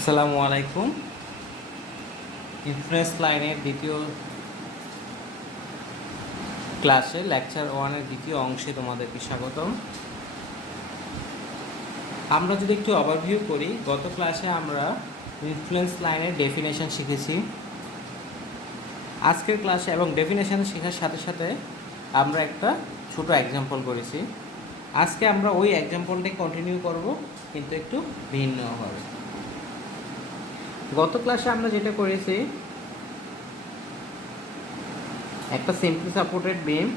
আসসালামু আলাইকুম। ইনফ্লুয়েন্স লাইনের দ্বিতীয় ক্লাসে লেকচার 1-এর দ্বিতীয় অংশে তোমাদেরকে স্বাগতম। আমরা যদি একটু ওভারভিউ করি, গত ক্লাসে আমরা ইনফ্লুয়েন্স লাইনের ডেফিনেশন শিখেছি। আজকের ক্লাসে এবং ডেফিনেশন শেখার সাথে সাথে আমরা একটা ছোট এক্সাম্পল করেছি। আজকে আমরা ওই এক্সাম্পলটাই কন্টিনিউ করব, কিন্তু একটু ভিন্নভাবে। গত ক্লাসে আমরা যেটা করেছি, একটা simply supported beam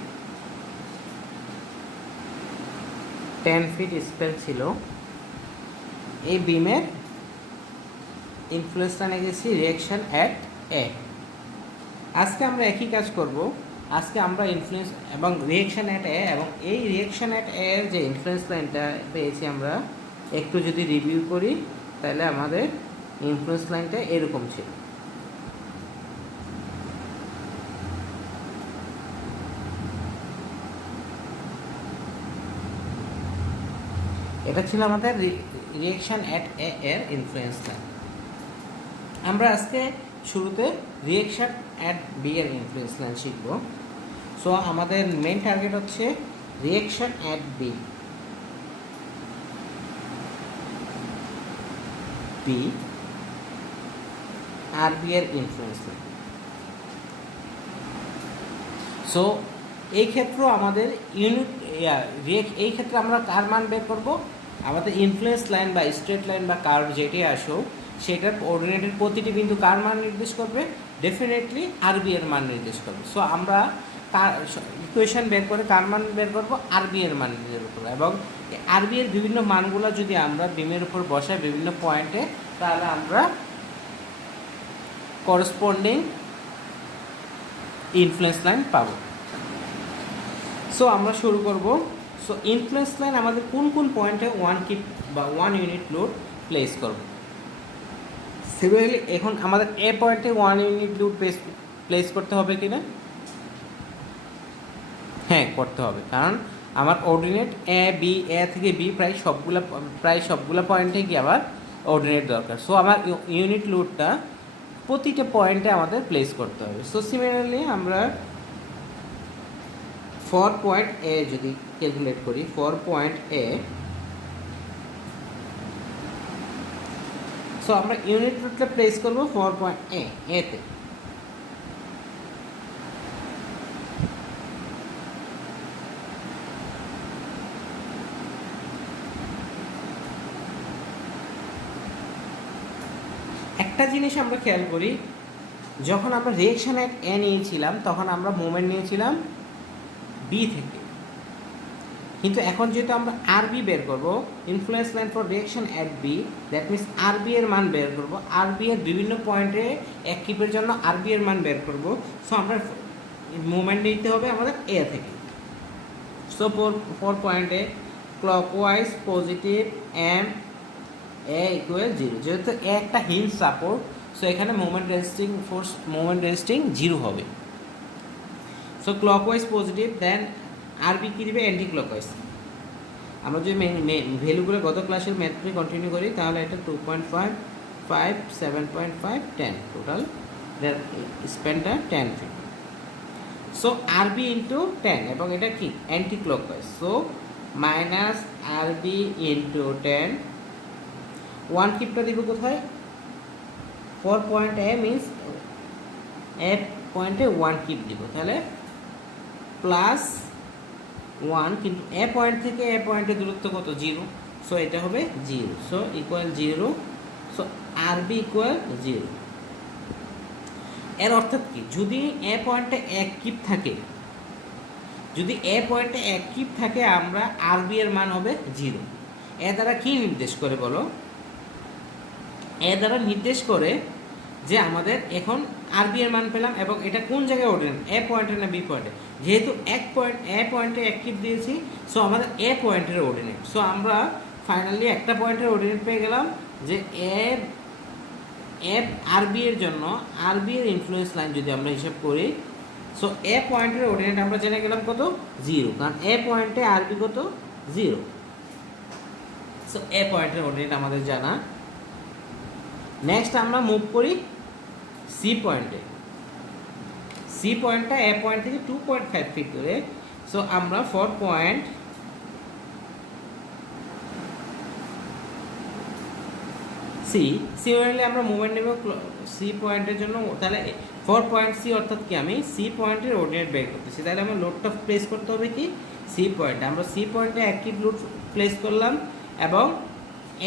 10 feet span ছিল। এই বিমের ইনফ্লুয়েন্স লাইনে গেছি রিঅ্যাকশন অ্যাট এ। আজকে আমরা একই কাজ করব। আজকে আমরা ইনফ্লুয়েন্স এবং রিঅ্যাকশন অ্যাট এ এবং এই রিঅ্যাকশন অ্যাট এ এর যে ইনফ্লুয়েন্স লাইনটা পেয়েছি আমরা একটু যদি রিভিউ করি, তাহলে আমাদের ইনফ্লুয়েন্স লাইনটা এরকম ছিল। এটা ছিল আমাদের রিঅ্যাকশন অ্যাট এ এর ইনফ্লুয়েন্স লাইন। আমরা আজকে শুরুতে রিঅ্যাকশন অ্যাট বি এর ইনফ্লুয়েন্স লাইন শিখব। সো আমাদের মেইন টার্গেট হচ্ছে reaction at B R B এর ইনফ্লুয়েন্স লাইন। সো এই ক্ষেত্রে আমাদের এই ক্ষেত্রে আমরা কার মান বের করব? আমাদের ইনফ্লুয়েন্স লাইন বা স্ট্রেট লাইন বা কার্ভ যেটাই আসো, সেটার কোঅর্ডিনেটের প্রতিটি বিন্দু কার মান নির্দেশ করবে? ডেফিনেটলি আর বি এর মান নির্দেশ করবে। সো আমরা ইকুয়েশন বের করে কার মান বের করবো? আর বি এর মান বের করবো। এবং আর বি এর বিভিন্ন মানগুলো যদি আমরা বিমের উপর বসাই বিভিন্ন পয়েন্টে, তাহলে আমরা করসপন্ডিং ইনফ্লুয়েন্স লাইন পাবো। সো আমরা শুরু করব। সো ইনফ্লুয়েন্স লাইন আমাদের কোন কোন পয়েন্টে 1 কিপ বা 1 ইউনিট লোড প্লেস করব? সিমিলারলি এখন আমাদের এ পয়েন্টে 1 ইউনিট লোড প্লেস করতে হবে কি না? হ্যাঁ, করতে হবে, কারণ আমার অর্ডিনেট এ থেকে বি প্রায় সবগুলা পয়েন্টে গিয়ে আবার অর্ডিনেট দরকার। সো আমার ইউনিট লোডটা প্রতিটা পয়েন্টে আমাদের প্লেস করতে হবে। সো সিমিলারলি আমরা 4 পয়েন্ট এ যদি ক্যালকুলেট করি, 4 পয়েন্ট এ, সো আমরা ইউনিট লোডটা প্লেস করব 4 পয়েন্ট এতে। একটা জিনিস আমরা খেয়াল করি, যখন আমরা রিঅ্যাকশন অ্যাট এ নিয়েছিলাম তখন আমরা মোমেন্ট নিয়েছিলাম বি থেকে, কিন্তু এখন যেহেতু আমরা আর বি বের করবো, influence line for reaction at B, that means R B এর মান বের করবো। আর বি এর বিভিন্ন পয়েন্টে এক কিপের জন্য আর বি এর মান বের করবো। সো আমরা মুভমেন্ট নিতে হবে আমাদের এ থেকে। সো 4 পয়েন্টে clockwise positive M A equal 0, যেহেতু একটা হিঞ্জ সাপোর্ট, সো এখানে মোমেন্ট রেজিস্টিং 0 হবে। সো ক্লকওয়াইজ পজিটিভ, দেন আর বি কী দিবে? Anti clockwise. আমরা যদি ভ্যালুগুলো গত ক্লাসের ম্যাথে কন্টিনিউ করি, তাহলে এটা 2.5, 5, 7.5, 10, টোটাল স্প্যানটা 10 ফিট। সো আর বি ইন্টু 10, এবং এটা কি? Anti clockwise. So minus R B into 10, 1 কিপটা দিব কোথায়? 4 পয়েন্ট এ, মিনস এ পয়েন্টে 1 কিপ দিব, তাহলে প্লাস 1, কিন্তু এ পয়েন্ট থেকে এ পয়েন্টের দূরত্ব কত? 0। সো এটা হবে 0, সো ইকুয়াল 0। সো আর বি ইকুয়াল 0। এর অর্থাৎ কি? যদি এ পয়েন্টে 1 কিপ থাকে, যদি এ পয়েন্টে 1 কিপ থাকে, আমরা আর বি এর মান হবে 0। এ দ্বারা কি নির্দেশ করে বলো? এ দ্বারা নির্দেশ করে যে আমাদের এখন আর বি এর মান পেলাম, এবং এটা কোন জায়গায় অর্ডিনেট? এ পয়েন্টে না বি পয়েন্টে? যেহেতু এ পয়েন্টে 1 কিপ দিয়েছি, সো আমাদের এ পয়েন্টের অর্ডিনেট। সো আমরা ফাইনালি একটা পয়েন্টের অর্ডিনেট পেয়ে গেলাম যে আর বি এর জন্য আর বি এর ইনফ্লুয়েন্স লাইন যদি আমরা হিসাব করি, সো এ পয়েন্টের অর্ডিনেট আমরা জেনে গেলাম কত? 0, কারণ এ পয়েন্টে আর বি কত? 0। সো এ পয়েন্টের অর্ডিনেট আমাদের জানা। নেক্সট আমরা মুভ করি সি পয়েন্টে। সি পয়েন্টটা এ পয়েন্ট থেকে 2.5 ফিট দূরে। সো আমরা ফর পয়েন্ট সি, সিমিলারলি আমরা মুভমেন্ট নেব সি পয়েন্টের জন্য। তাহলে ফর পয়েন্ট সি অর্থাৎ কি আমি সি পয়েন্টের অর্ডিনেট বের করতেছি, তাহলে আমার লোডটা প্লেস করতে হবে কি সি পয়েন্টে। আমরা সি পয়েন্টে অ্যাক্টিভ লোড প্লেস করলাম এবং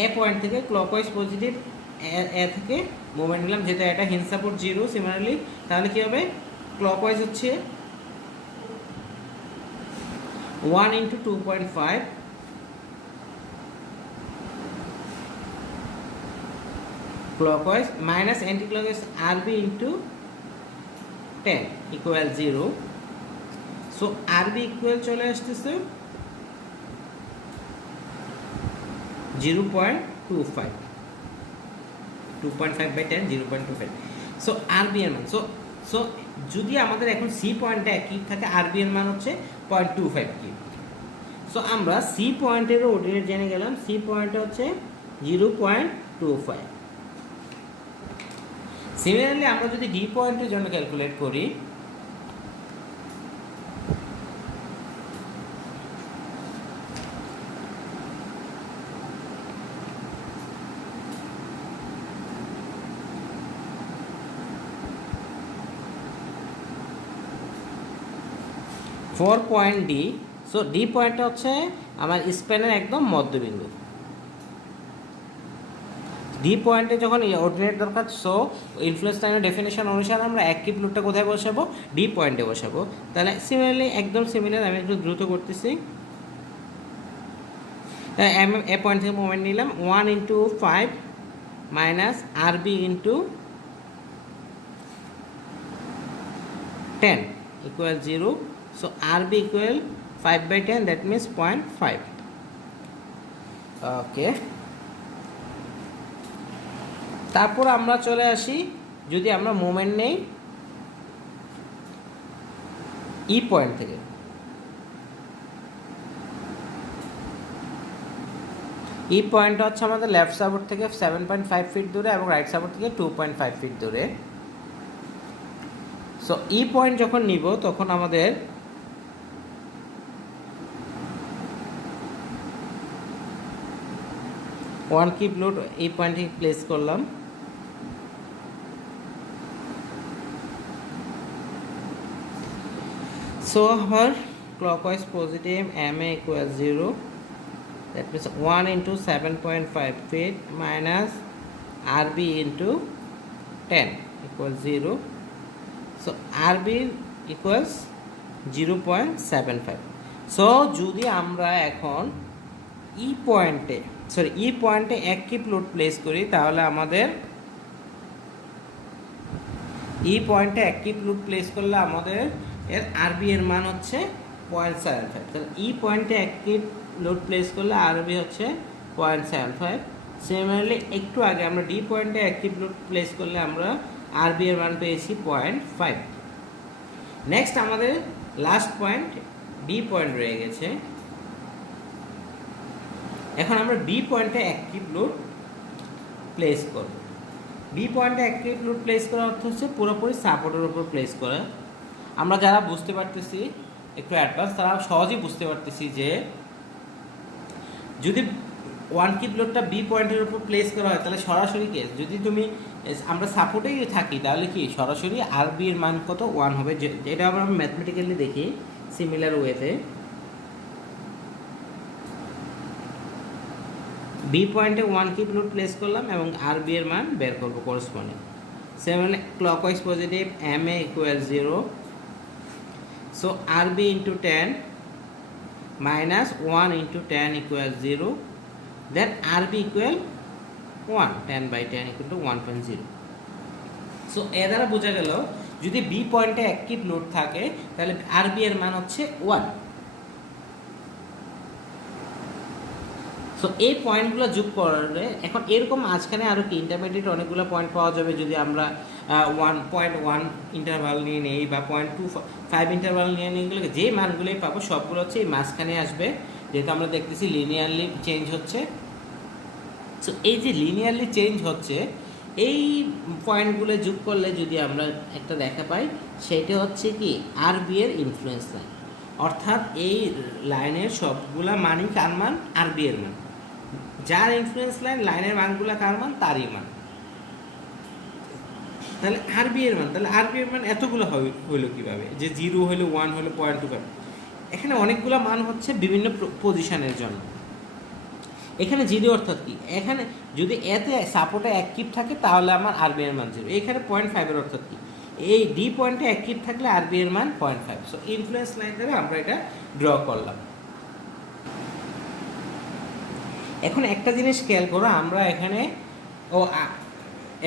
এ পয়েন্ট থেকে ক্লকওয়াইজ পজিটিভ এ থেকে মুভমেন্ট নিলাম, যেটা এটা হিঞ্জ সাপোর্ট 0 সিমিলারলি। তাহলে কী হবে, ক্লকওয়াইজ হচ্ছে 1 × 2.5 clockwise minus anti-clockwise RB into 10 equal 0. So RB equal চলে আসতেছে 0.25, 2.5/10 0.25. সো RB এর মান সো যদি আমাদের এখন সি পয়েন্টে একই থাকে, RB এর মান হচ্ছে 0.25 কি। সো আমরা সি পয়েন্টের অর্ডিনেট জেনে গেলাম, সি পয়েন্টে হচ্ছে 0.25। সিমিলারলি আমরা যদি ডি পয়েন্টের জন্য ক্যালকুলেট করি, for point D. So D পয়েন্টটা হচ্ছে আমার স্প্যানের একদম মধ্যবিন্দু। ডি পয়েন্টে যখন অর্ডিনেট দরকার, সো ইনফ্লুয়েন্স লাইনের ডেফিনেশন অনুসারে আমরা অ্যাক্টিভ লোডটা কোথায় বসাবো, ডি পয়েন্টে বসাবো। তাহলে সিমিলারলি একদম সিমিলার, আমি একটু দ্রুত করতেছি। এ পয়েন্ট থেকে মুভমেন্ট নিলাম 1 × 5 minus RB × 10 equal 0. So RB equal 5/10, that means 0.5. ওকে, তারপর আমরা চলে আসি, যদি আমরা মোমেন্ট নেই ই পয়েন্ট থেকে, ই পয়েন্টটা হচ্ছে আমাদের লেফট সাপোর্ট থেকে 7.5 ফিট দূরে এবং রাইট সাপোর্ট থেকে 2.5 ফিট দূরে। সো ই পয়েন্ট যখন নিব তখন আমাদের ওয়ান কিপ লোড এই পয়েন্টে প্লেস করলাম। সো আমার clockwise positive MA equals 0, that means 1 × 7.5 feet minus RB into 10 equals 0. So RB equals 0.75. So যদি আমরা এখন ই পয়েন্টে অ্যাক্টিভ লোড প্লেস করি, তাহলে আমাদের ই পয়েন্টে অ্যাক্টিভ লোড প্লেস করলে আমাদের এর RB এর মান হচ্ছে 0.75। তাহলে ই পয়েন্টে অ্যাক্টিভ লোড প্লেস করলে RB হচ্ছে 0.75। সিমিলারলি একটু আগে আমরা ডি পয়েন্টে অ্যাক্টিভ লোড প্লেস করলে আমরা RB এর মান পেয়েছি 0.5। নেক্সট আমাদের লাস্ট পয়েন্ট বি পয়েন্ট রয়ে গেছে। এখন আমরা বি পয়েন্টে অ্যাক্টিভ লোড প্লেস করব। বি পয়েন্টে অ্যাক্টিভ লোড প্লেস করার অর্থ হচ্ছে পুরোপুরি সাপোর্টের উপর প্লেস করা। আমরা যারা বুঝতে পারতেছি একটু অ্যাডভান্স, তারা সহজেই বুঝতে পারতেছি যে যদি ওয়ান কিপ লোডটা বি পয়েন্টের উপর প্লেস করা হয়, তাহলে সরাসরি কেস যদি আমরা সাপোর্টেই থাকি, তাহলে কি সরাসরি RB এর মান কত 1 হবে। এটা আমরা ম্যাথমেটিক্যালি দেখি সিমিলার ওয়েতে। বি পয়েন্টে ওয়ান কিপ লোড প্লেস করলাম এবং RB এর মান বের করবো corresponding. Seven clockwise positive MA equals 0. So RB into 10 minus 1 into 10 equals 0. Then RB equal 1, 10/10 equal to 1.0. So এর দ্বারা বোঝা গেল যদি বি পয়েন্টে অ্যাক্টিভ লোড থাকে তাহলে RB এর মান হচ্ছে 1। সো এই পয়েন্টগুলো যোগ করলে এখন এরকম মাঝখানে আরও কি ইন্টারমিডিয়েট অনেকগুলো পয়েন্ট পাওয়া যাবে। যদি আমরা 1.1 ইন্টারভাল নিয়ে নেই বা 0.25 ইন্টারভাল নিয়ে নিই, এগুলোকে যে মানগুলোই পাবো সবগুলো হচ্ছে এই মাঝখানে আসবে, যেহেতু আমরা দেখতেছি লিনিয়ারলি চেঞ্জ হচ্ছে। সো এই যে লিনিয়ারলি চেঞ্জ হচ্ছে, এই পয়েন্টগুলো যোগ করলে যদি আমরা একটা দেখা পাই, সেটা হচ্ছে কি আরবি এর ইনফ্লুয়েন্স লাইন, অর্থাৎ এই লাইনের সবগুলা মানই কার মান, আরবি এর মান। যার ইনফ্লুয়েন্স লাইন, লাইনের মানগুলা কার মান, তারই মান। তাহলে আরবি এর মান, তাহলে আরবি এর মান এতগুলো হইলো কিভাবে, যে 0 হইলো, 1 হইলো, 0.25। এখানে অনেকগুলো মান হচ্ছে বিভিন্ন পজিশনের জন্য। এখানে জিরো অর্থাৎ কি, এখানে যদি এতে সাপোর্টে অ্যাক্টিভ থাকে তাহলে আমার আরবি এর মান 0। এখানে 0.5 অর্থাৎ কি, এই ডি পয়েন্টে অ্যাক্টিভ থাকলে আরবি এর মান 0.5। সো ইনফ্লুয়েন্স লাইন দ্বারা আমরা এটা ড্র করলাম। এখন একটা জিনিস খেয়াল করো, আমরা এখানে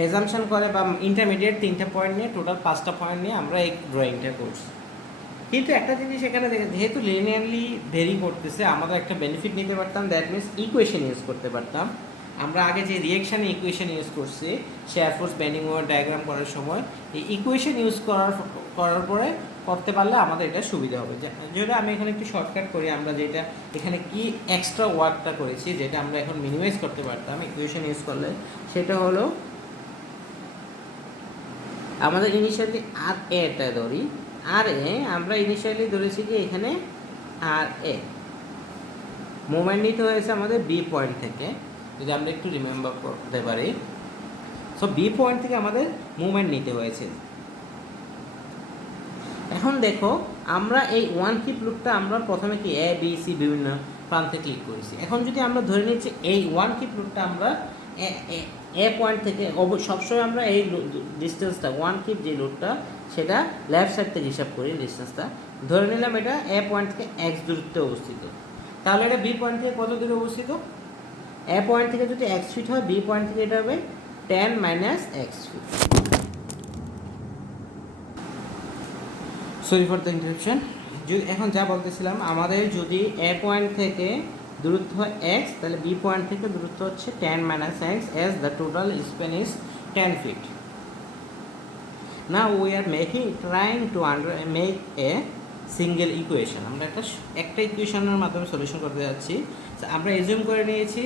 এজাম্পশন করে বা ইন্টারমিডিয়েট 3টা পয়েন্ট নিয়ে, টোটাল 5টা পয়েন্ট নিয়ে আমরা এই ড্রয়িংটা করছি। কিন্তু একটা জিনিস এখানে যেহেতু লিনিয়ারলি ভেরি করতেছে, আমাদের একটা বেনিফিট নিতে পারতাম, দ্যাট মিনস ইকুয়েশন ইউজ করতে পারতাম। আমরা আগে যে রিয়েকশানে ইকুয়েশন ইউজ করছি share force bending moment diagram করার সময়, এই ইকুয়েশন ইউজ করার পরে করতে পারলে আমাদের এটা সুবিধা হবে। যেটা আমি এখানে একটু শর্টকাট করি, আমরা যেটা এখানে কি এক্সট্রা ওয়ার্কটা করেছি, যেটা আমরা এখন মিনিমাইজ করতে পারতাম ইকুয়েশন ইউজ করলে, সেটা হলো আমাদের ইনিশিয়ালি আর এটা ধরি, আর এ আমরা ইনিশিয়ালি ধরেছি যে এখানে আর এ মোমেন্ট নিতে হয়েছে আমাদের বি পয়েন্ট থেকে, যদি আমরা একটু রিমেম্বার করতে পারি। সো বি পয়েন্ট থেকে আমাদের মুভমেন্ট নিতে হয়েছে। এখন দেখো আমরা এই ওয়ান কিপ লুপটা আমরা প্রথমে কি এ বি সি বিভিন্ন প্রান্তে ক্লিক করেছি। এখন যদি আমরা ধরে নিচ্ছি এই ওয়ান কিপ লুপটা আমরা এ পয়েন্ট থেকে, সবসময় আমরা এই ডিস্টেন্সটা ওয়ান কিপ যে লুপটা সেটা লেফট সাইড থেকে হিসাব করি ডিস্টেন্সটা, ধরে নিলাম এটা এ পয়েন্ট থেকে এক্স দূরত্বে অবস্থিত। তাহলে এটা বি পয়েন্ট থেকে কত দূরে অবস্থিত, এ পয়েন্ট থেকে যদি এক্স ফিট হয়, বি পয়েন্ট থেকে এটা হবে 10 - x feet. Sorry for the interruption. এখন যা বলতেছিলাম, আমাদের যদি এ পয়েন্ট থেকে দূরত্ব হয় এক্স, তাহলে বি পয়েন্ট থেকে দূরত্ব হচ্ছে 10 - x, as the total span is 10 feet. Now we are trying to make a single equation. আমরা একটা ইকুয়েশনের মাধ্যমে সলিউশন করতে যাচ্ছি। আমরা এজিউম করে নিয়েছি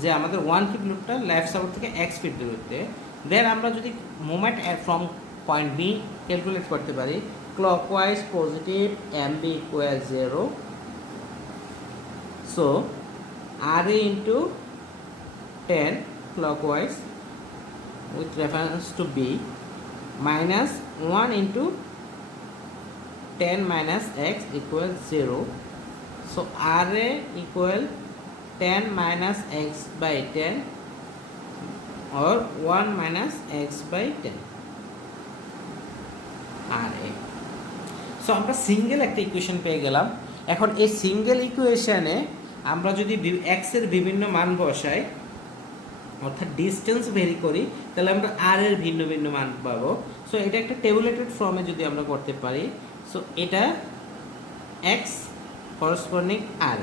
যে আমাদের ওয়ান কিপ লুপটা লেফট সাইড থেকে এক্স ফিট দূরত্বে। দেন আমরা যদি moment from point B calculate করতে পারি, clockwise positive mb equals 0, so ra into 10 clockwise with reference to b minus 1 into 10 minus x equals 0, so ra equal 10 minus x by 10 or 1 minus x by 10 ra. So আমরা single একটা equation পেয়ে গেলাম। এখন এই single ইকুয়েশনে আমরা যদি এক্সের বিভিন্ন মান বসাই, অর্থাৎ ডিস্টেন্স ভেরি করি, তাহলে আমরা আর এর ভিন্ন ভিন্ন মান পাবো। সো এটা একটা টেবুলেটেড ফর্মে যদি আমরা করতে পারি, সো এটা এক্স করসপন্ডিং আর,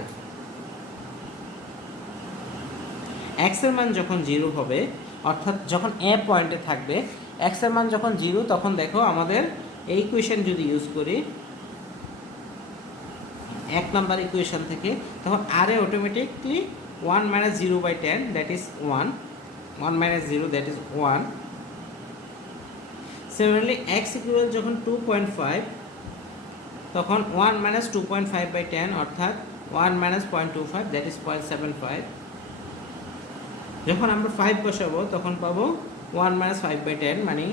এক্সের মান যখন 0 হবে, অর্থাৎ যখন এ পয়েন্টে থাকবে, এক্সের মান যখন 0, তখন দেখো আমাদের এই ইকুয়েশন যদি ইউজ করি 1 নাম্বার ইকুয়েশন থেকে, তখন R A automatically 1 - 0 by 10 that is 1, 1 - 0 that is 1। Similarly x equal যখন 2.5, তখন 1 - 2.5 by 10 অর্থাৎ 1 - 0.25 দ্যাট ইজ 0.75। যখন আমরা 5 বসাবো তখন পাবো 1 - 5 by 10 মানে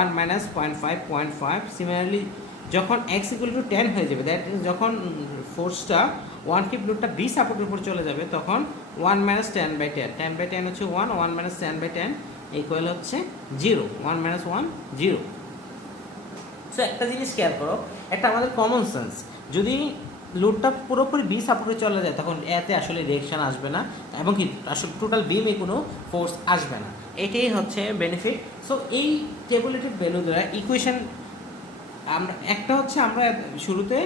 1 - 0.5 0.5। সিমিলারলি যখন x = 10 হয়ে যাবে, দ্যাট ইজ যখন ফোর্সটা ওয়ান কিপ লুপটা বি সাপোর্টের উপর চলে যাবে, তখন 1 - 10 by 10, 10 by 10 হচ্ছে 1, 1 - 10 by 10 ইকুয়াল হচ্ছে 0, 1 - 1 0। সো একটা জিনিস খেয়াল করো, একটা আমাদের কমন সেন্স, যদি লোডটা পুরোপুরি বি সাপোর্টে চলে যায় তখন এতে আসলে রিয়েকশন আসবে না, এবং কি আসলে টোটাল বিমে কোনো ফোর্স আসবে না, এটাই হচ্ছে বেনিফিট। সো এই টেবুলেটেড ভ্যালু দ্বারা ইকুয়েশন আমরা একটা হচ্ছে আমরা শুরুতে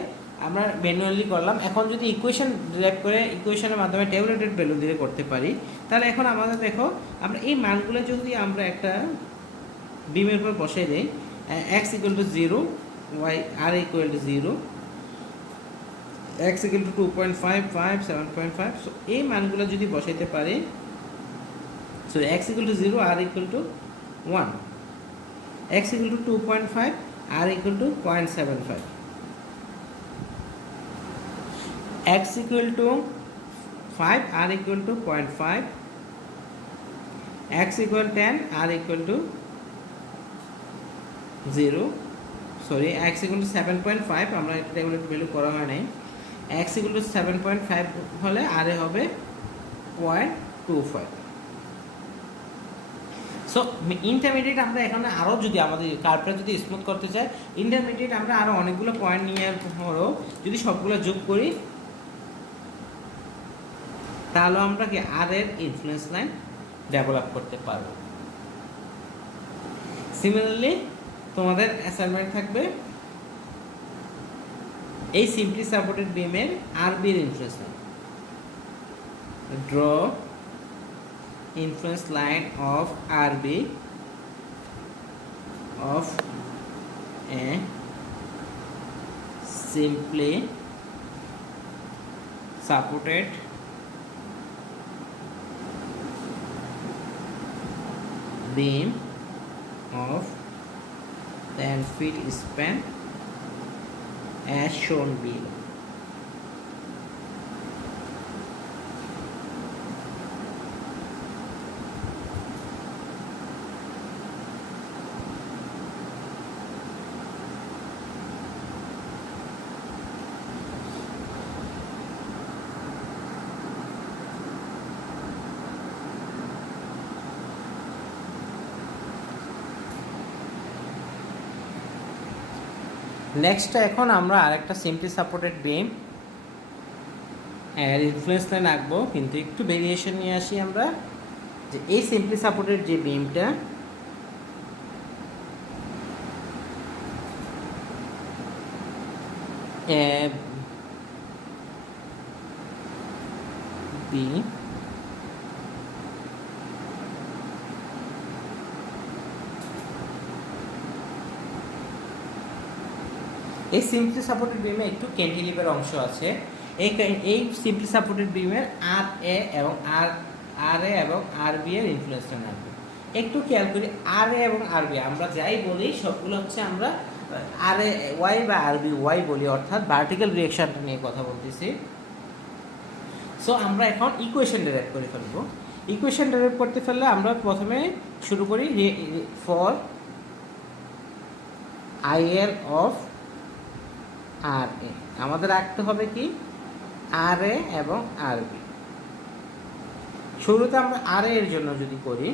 আমরা ম্যানুয়ালি করলাম, এখন যদি ইকুয়েশন ডিরাইভ করে ইকুয়েশনের মাধ্যমে টেবুলেটেড ভ্যালু দিয়ে করতে পারি, তাহলে এখন আমাদের দেখো আমরা এই মানগুলো যদি আমরা একটা বিমের উপর বসাই দিই, x = 0, y r = 0, x = 2.55 7.5, so এই মানগুলো যদি বসাইতে পারি, so x = 0, r = 1, x equal to 2.5, r equal to 0.75, x equal to 5, r equal to 0.5, x equal 10, r equal to 0, sorry x equal to 7.5, আমরা রেগুলেট ভ্যালু করা হয় নাই, x equal to 7.5 হলে r এ হবে 0.25। সো ইন্টারমিডিয়েট আমরা এখানে আরও যদি আমাদের কার্ভটা যদি স্মুথ করতে চাই, ইন্টারমিডিয়েট আমরা আরও অনেকগুলো পয়েন্ট নিয়ে পরও যদি সবগুলো যোগ করি, তাহলে আমরা কি আর এর ইনফ্লুয়েন্স লাইন ডেভেলপ করতে পারবো। সিমিলারলি তোমাদের অ্যাসাইনমেন্ট থাকবে এই সিম্পলি সাপোর্টেড বিমের আর বির influence line, draw influence line of RB of a simply supported beam of 10 feet span as shown below. Next এখন আমরা আরেকটা সিম্পলি সাপোর্টেড বিম এর ইনফ্লুয়েন্স লাইন আঁকবো, কিন্তু একটু ভেরিয়েশন নিয়ে আসি আমরা, যে এই সিম্পলি সাপোর্টেড যে বিমটা বি এই সিম্পলি সাপোর্টেড বিমে একটু ক্যান্টিলিভার অংশ আছে। এই সিম্পলি সাপোর্টেড বিমের আর এ এবং আর বি এর ইনফ্লুয়েন্স রাখবে। একটু খেয়াল করি, আর এ এবং আর বি আমরা যাই বলি সবগুলো হচ্ছে আমরা আর এ ওয়াই বা আর বি ওয়াই বলি, অর্থাৎ ভার্টিক্যাল রিঅ্যাকশনটা নিয়ে কথা বলতেছি। সো আমরা এখন ইকুয়েশন ডেরাইভ করে ফেলবো। ইকুয়েশন ডেরাইভ করতে ফেললে আমরা প্রথমে শুরু করি ফর আইএল অফ আর এ, আমাদের রাখতে হবে কি আর এ এবং আর বি। শুরুতে আমরা আর এর জন্য যদি করি,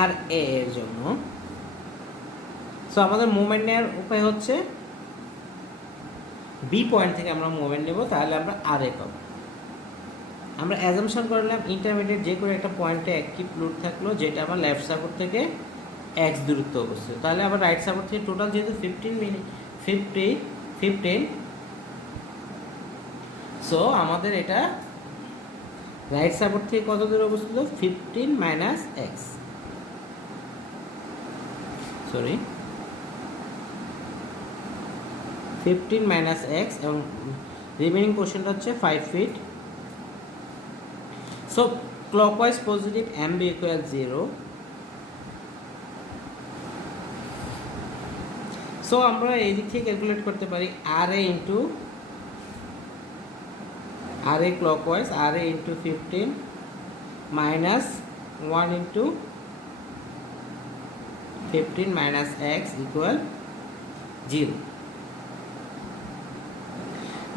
আর এ এর জন্য, সো আমাদের মুভমেন্ট নেওয়ার উপায় হচ্ছে বি পয়েন্ট থেকে আমরা মুভমেন্ট নেব, তাহলে আমরা আর এ পাবো। আমরা অ্যাজাম্পশন করলাম ইন্টারমিডিয়েট যে কোনো একটা পয়েন্টে অ্যাক্টিভ লোড থাকলো, যেটা আমার লেফট সাপোর্ট থেকে এক্স দূরত্ব অবস্থিত, তাহলে আবার রাইট সাপোর্ট থেকে টোটাল যেহেতু 15, সো আমাদের এটা রাইট সাপোর্ট থেকে কত দূরে অবস্থিত, 15 minus x, sorry 15 minus x, এবং রিমেনিং পোর্শনটা হচ্ছে 5 feet. So clockwise positive M B equal 0। So আমরা এই দিক থেকে ক্যালকুলেট করতে পারি R A into R A clockwise, R A into 15 minus 1 into 15 minus x equal 0।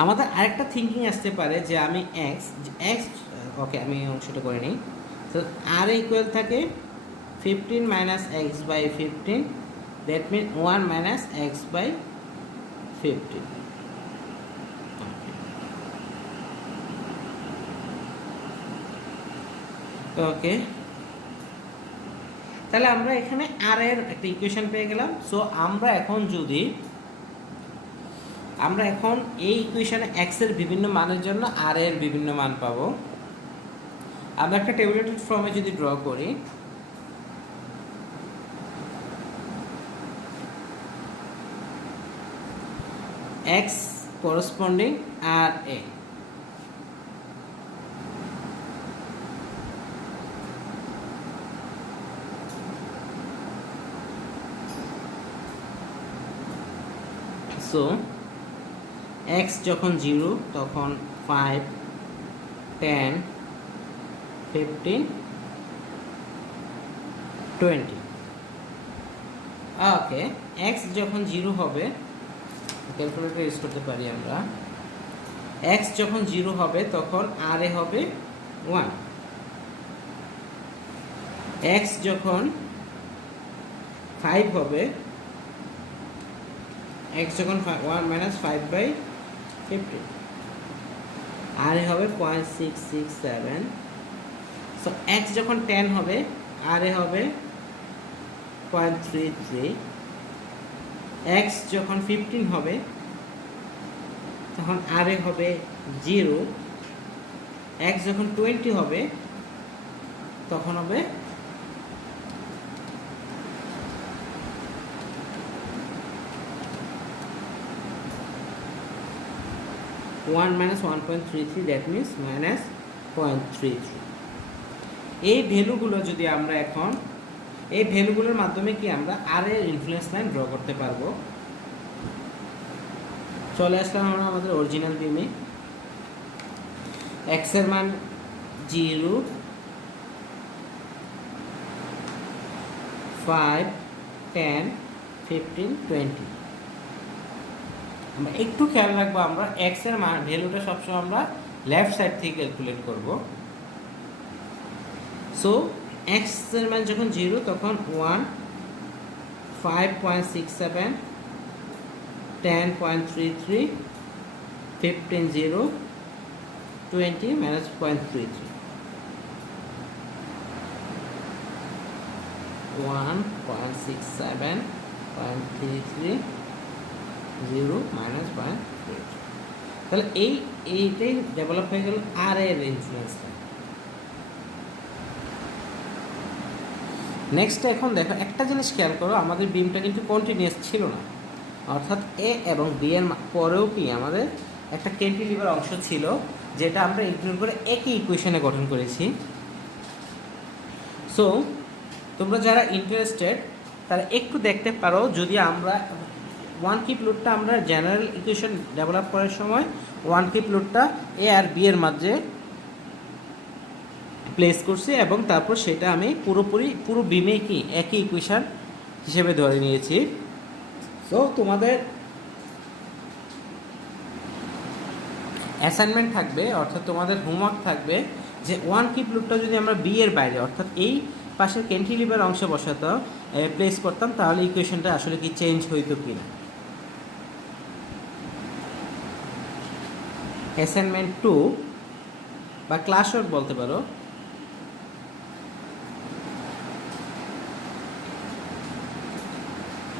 আমাদের আরেকটা থিঙ্কিং আসতে পারে যে আমি এক্স ওকে আমি অংশটা করে নিই। তো আর ইকুয়াল থাকে 15 minus x by 15, that mean 1 minus x by 15। Okay, তাহলে আমরা এখানে আর এর একটা ইকুয়েশন পেয়ে গেলাম। সো আমরা এখন এই ইকুয়েশনে এক্স এর বিভিন্ন মানের জন্য আর এর বিভিন্ন মান পাবো। আমরা একটা টেবুলেটেড ফর্মে যদি ড্র করি, এক্স করসপন্ডিং আর এ, সো এক্স যখন 0 তখন 5 10 15 20। ওকে, এক্স যখন 0 হবে, ক্যালকুলেটর ইউজ করতে পারি আমরা। এক্স যখন 0 হবে তখন আর এ হবে 1। এক্স যখন 5 হবে, এক্স যখন 1 মাইনাস 5/15, আর এ হবে 0.667। সো এক্স যখন 10 হবে, আর এ হবে 0.33। এক্স যখন 15 হবে তখন আর এ হবে 0। এক্স যখন 20 হবে তখন হবে 1 minus 1.33, দ্যাট মিনস মাইনাস 0.33। এই ভ্যালুগুলো যদি আমরা এখন এই ভ্যালুগুলোর মাধ্যমে কি আমরা আর এর ইনফ্লুয়েন্স লাইন ড্র করতে পারবো। চলে আসলাম আমরা আমাদের অরিজিনাল বিমে। এক্স এর মান 0, 5, 10, 15, 20। আমরা একটু খেয়াল রাখবো, আমরা এক্স এর মান ভ্যালুটা সবসময় আমরা লেফট সাইড থেকে ক্যালকুলেট করব। সো এক্স এর মান যখন 0 তখন 1, 5.67, 10.33, 15 0, 20 minus 0.33, 1.67, 0.33, 0 minus 0.33। তাহলে এইটাই ডেভেলপ হয়ে গেল আর এর ইনফ্লুয়েন্স। নেক্সট এখন দেখো একটা জিনিস খেয়াল করো, আমাদের বিমটা কিন্তু কন্টিনিউয়াস ছিল না, অর্থাৎ এ এবং বি এর পরেও কি আমাদের একটা ক্যান্টিলিভার অংশ ছিল, যেটা আমরা ইনক্লুড করে একই ইকুয়েশনে গঠন করেছি। সো তোমরা যারা ইন্টারেস্টেড তারা একটু দেখতে পারো, যদি আমরা ওয়ান কিপ লোডটা আমরা জেনারেল ইকুয়েশন ডেভেলপ করার সময় ওয়ান কিপ লোডটা এ আর বি এর মাঝে প্লেস করছি, এবং তারপর সেটা আমি পুরো বিমে কি একই ইকুয়েশন হিসেবে ধরে নিয়েছি। সো তোমাদের অ্যাসাইনমেন্ট থাকবে, অর্থাৎ তোমাদের হোমওয়ার্ক থাকবে যে ওয়ান কিপ লুপটা যদি আমরা বি এর বাইরে, অর্থাৎ এই পাশের ক্যান্টিলিভার অংশে বসাতাম, প্লেস করতাম, তাহলে ইকুয়েশনটা আসলে কি চেঞ্জ হইতো কিনা। অ্যাসাইনমেন্ট 2 বা ক্লাস ওয়ার্ক বলতে পারো।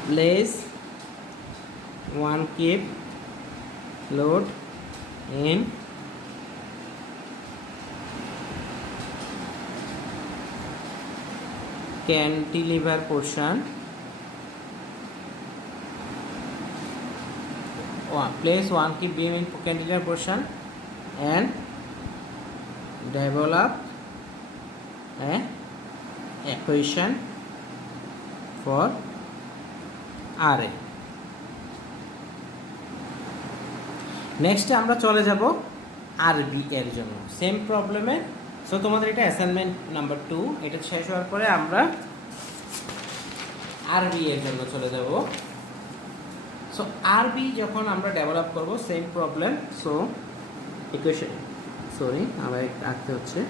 Place one kip load in cantilever portion. Place one kip beam in cantilever portion and develop a equation for R A. Next আমরা চলে যাব আর বি এর জন্য সেম প্রবলেমে। সো তোমাদের এটা অ্যাসাইনমেন্ট নাম্বার 2, এটা শেষ হওয়ার পরে আমরা আর বি এর জন্য চলে যাব। সো আর বি যখন আমরা ডেভেলপ করব সেম প্রবলেম। সো ইকুয়েশন আমার আঁকতে হচ্ছে।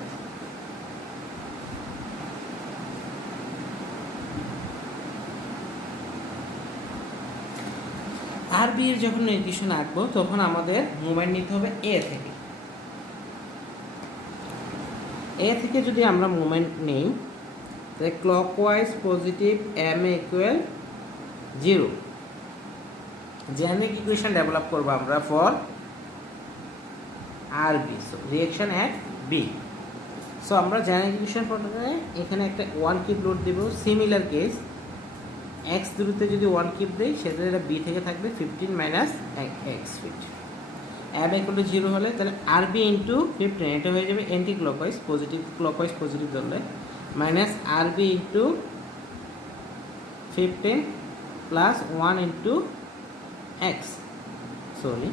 আর বি এর যখন ইকুয়েশন আঁকবো তখন আমাদের মুভমেন্ট নিতে হবে এ থেকে যদি আমরা মুভমেন্ট নেই, তাহলে clockwise positive M equal 0 generic equation develop করবো আমরা for R B. So reaction at B. So আমরা জেনারেল ইকুয়েশন পড়তে এখানে একটা ওয়ান কিপ লোড দেব। সিমিলার কেস এক্স দূরত্বে যদি ওয়ান কিপ দেই সেটা বি থেকে থাকবে 15 minus x feet. M equal to 0 হলে তাহলে আর বি ইন্টু 15, এটা হয়ে যাবে এন্টি ক্লকওয়াইজ পজিটিভ ধরলে, minus R B into 15 plus 1 into x sorry,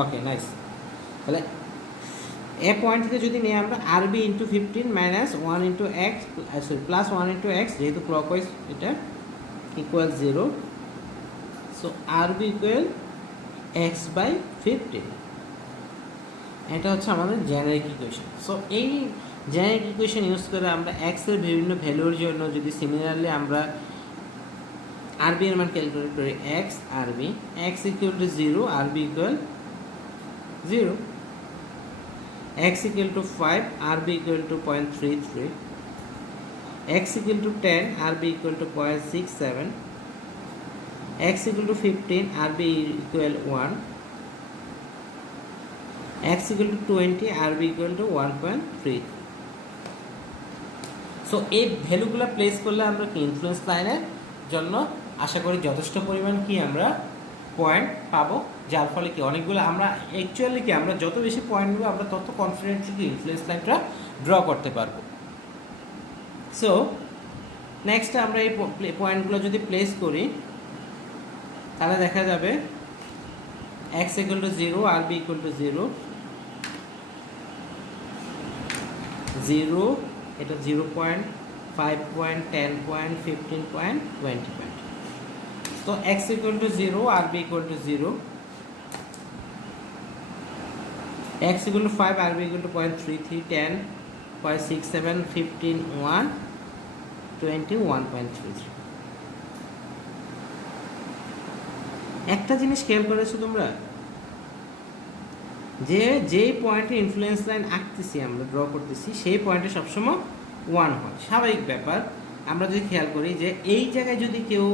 okay nice. তাহলে এ পয়েন্ট থেকে যদি নিয়ে আমরা R B into 15 minus 1 into x, sorry plus 1 into x, যেহেতু ক্লকওয়াইজ এটা equal 0, so R B equal x by 15। এটা হচ্ছে আমাদের জেনারিক ইকুয়েশন। সো এই জেনারিক ইকুয়েশন ইউজ করে আমরা এক্সের বিভিন্ন ভ্যালুর জন্য যদি সিমিলারলি আমরা আরবি এর মান ক্যালকুলেট করি, এক্স আরবি, এক্স ইকুয়াল টু 0, আরবি equal 0, x equal to 5, RB equal to 0.33, x equal to 10, RB equal to 0.67, x equal to 15, RB equal 1, x equal to 20, RB equal to 1.3। So এই ভ্যালুগুলো place করলে আমরা কি influence লাইনের জন্য আশা করি যথেষ্ট পরিমাণ কি আমরা পয়েন্ট পাবো, যার ফলে কি অনেকগুলো আমরা অ্যাকচুয়ালি কি আমরা যত বেশি পয়েন্ট নেবো আমরা তত কনফিডেন্টলি কি ইনফ্লুয়েন্স লাইনটা ড্র করতে পারবো। সো নেক্সট আমরা এই পয়েন্টগুলো যদি প্লেস করি তাহলে দেখা যাবে এক্স ইকুয়াল টু 0, আরবি ইকুয়াল টু 0, 0, এটা 0 point, 5 point, 10 point, 15 point, 20 point. তো x equal to 0, RB equal to 0, x equal to 5, RB equal to 0.33, 10, 0.67, 15, 1, 20, 1.33। একটা জিনিস খেয়াল করেছো তোমরা, যে পয়েন্টে ইনফ্লুয়েন্স লাইন আঁকতেছি আমরা, ড্র করতেছি, সেই পয়েন্টে সবসময় 1 হয়, স্বাভাবিক ব্যাপার। আমরা যদি খেয়াল করি যে এই জায়গায় যদি কেউ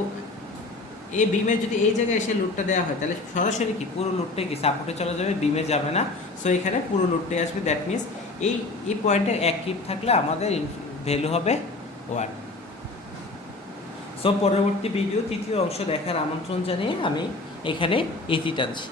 এই বিমের যদি এই জায়গায় এসে লোডটা দেওয়া হয় তাহলে সরাসরি কি পুরো লোডটাই কি সাপোর্টে চলে যাবে, বিমে যাবে না। সো এখানে পুরো লোডটাই আসবে, দ্যাট মিনস এই পয়েন্টে এক কিট থাকলে আমাদের ভ্যালু হবে 1। সো পরবর্তী ভিডিও তৃতীয় অংশ দেখার আমন্ত্রণ জানিয়ে আমি এখানে ইতি টানছি।